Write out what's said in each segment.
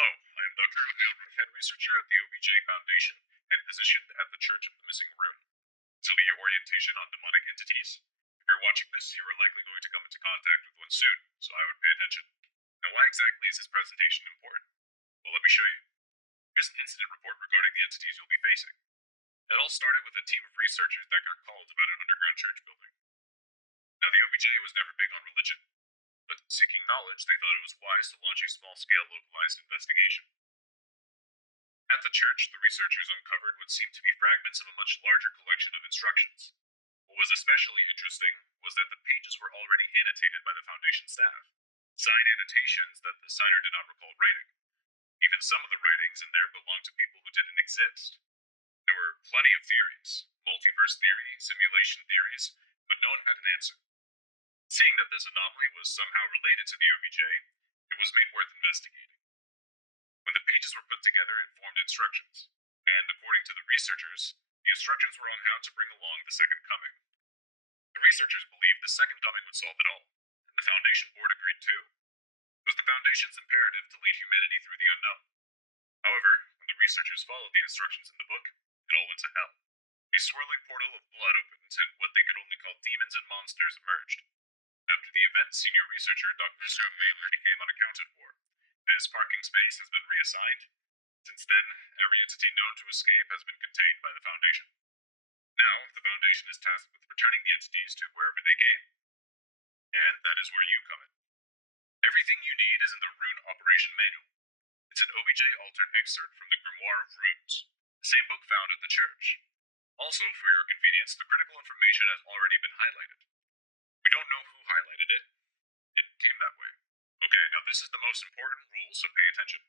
Hello, I am Dr. O'Neill, head researcher at the O.B.J. Foundation and positioned at the Church of the Missing Rune. To lead your orientation on demonic entities. If you're watching this, you are likely going to come into contact with one soon, so I would pay attention. Now, why exactly is this presentation important? Well, let me show you. Here's an incident report regarding the entities you'll be facing. It all started with a team of researchers that got called about an underground church building. Now, the O.B.J. was never big on religion, but seeking knowledge, they thought it was wise to launch a small-scale localized investigation. At the church, the researchers uncovered what seemed to be fragments of a much larger collection of instructions. What was especially interesting was that the pages were already annotated by the Foundation staff, signed annotations that the signer did not recall writing. Even some of the writings in there belonged to people who didn't exist. There were plenty of theories, multiverse theory, simulation theories, but no one had an answer. Seeing that this anomaly was somehow related to the O.B.J., it was made worth investigating. When the pages were put together, it formed instructions, and according to the researchers, the instructions were on how to bring along the Second Coming. The researchers believed the Second Coming would solve it all, and the Foundation board agreed too. It was the Foundation's imperative to lead humanity through the unknown. However, when the researchers followed the instructions in the book, it all went to hell. A swirling portal of blood opened, and what they could only call demons and monsters emerged. After the event, senior researcher Dr. Mr.Boloney became unaccounted for. His parking space has been reassigned. Since then, every entity known to escape has been contained by the Foundation. Now, the Foundation is tasked with returning the entities to wherever they came. And that is where you come in. Everything you need is in the Rune Operation Manual. It's an O.B.J. altered excerpt from the Grimoire of Runes, the same book found at the church. Also, for your convenience, the critical information has already been highlighted. We don't know who highlighted it. It came that way. Okay, now this is the most important rule, so pay attention.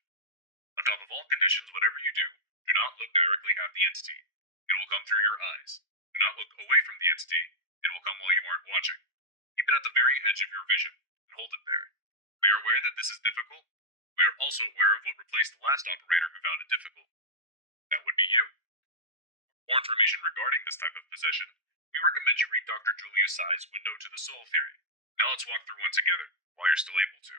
On top of all conditions, whatever you do not look directly at the entity. It will come through your eyes. Do not look away from the entity. It will come while you aren't watching. Keep it at the very edge of your vision, and hold it there. We are aware that this is difficult. We are also aware of what replaced the last operator who found it difficult. That would be you. For more information regarding this type of possession, we recommend you read Dr. Julius Tsai's Window to the Soul theory. Now let's walk through one together, while you're still able to.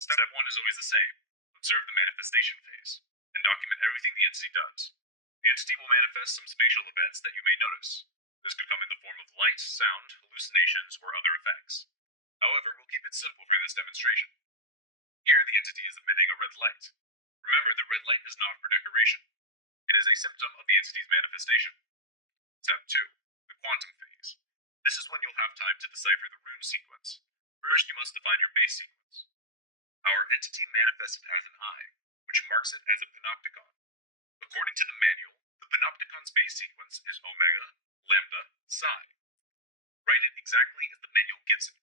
Step 1 is always the same. Observe the manifestation phase, and document everything the entity does. The entity will manifest some spatial events that you may notice. This could come in the form of light, sound, hallucinations, or other effects. However, we'll keep it simple for this demonstration. Here, the entity is emitting a red light. Remember, the red light is not for decoration. It is a symptom of the entity's manifestation. Step 2. The quantum phase. This is when you'll have time to decipher the rune sequence. First, you must define your base sequence. Our entity manifested as an eye, which marks it as a panopticon. According to the manual, the panopticon's base sequence is omega, lambda, psi. Write it exactly as the manual gives it.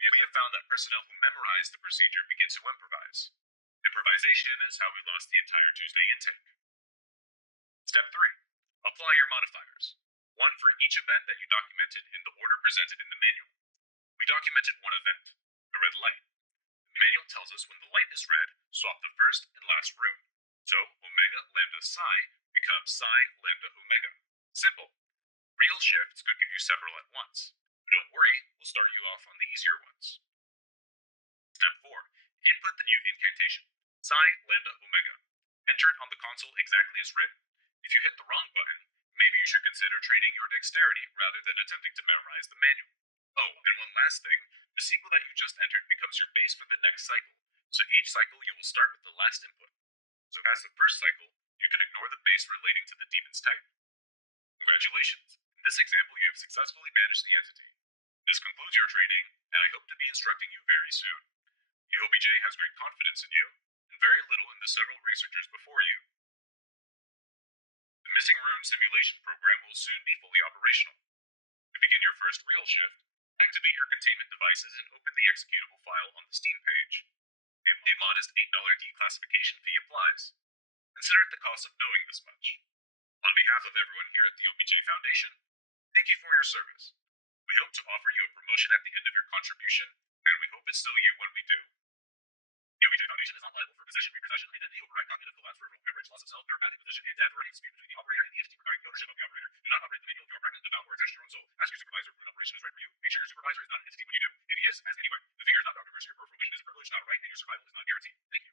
We have found that personnel who memorize the procedure begin to improvise. Improvisation is how we lost the entire Tuesday intake. Step 3. Apply your modifiers. One for each event that you documented in the order presented in the manual. We documented one event, the red light. The manual tells us when the light is red, swap the first and last rune. So, omega lambda psi becomes psi lambda omega. Simple. Real shifts could give you several at once. But don't worry, we'll start you off on the easier ones. Step 4. Input the new incantation, psi lambda omega. Enter it on the console exactly as written. If you hit the wrong button, maybe you should consider training your dexterity rather than attempting to memorize the manual. Oh, and one last thing, the sequel that you just entered becomes your base for the next cycle, so each cycle you will start with the last input. So past the first cycle, you can ignore the base relating to the demon's type. Congratulations! In this example, you have successfully banished the entity. This concludes your training, and I hope to be instructing you very soon. The O.B.J. has great confidence in you, and very little in the several researchers before you. The Missing Rune simulation program will soon be fully operational. To begin your first real shift, activate your containment devices and open the executable file on the Steam page. A modest $8 declassification fee applies. Consider it the cost of knowing this much. On behalf of everyone here at the O.B.J. Foundation, thank you for your service. We hope to offer you a promotion at the end of your contribution, and we hope it's still you when we do. The O.B.J. Foundation is not liable for possession, repossession, identity, override, cognitive collapse, verbal hemorrhage, loss of self, neuropathic possession, and death, or any dispute between the operator and the entity regarding the ownership of the operator. Do not operate the manual if you are pregnant, devout, or attached to your own soul. Ask your supervisor if Rune Operation is right for you. Make sure your supervisor is not an entity when you do. If he is, ask anyway. The figure is not Dr. Mercer. Your performation is a privilege, not a right, and your survival is not guaranteed. Thank you.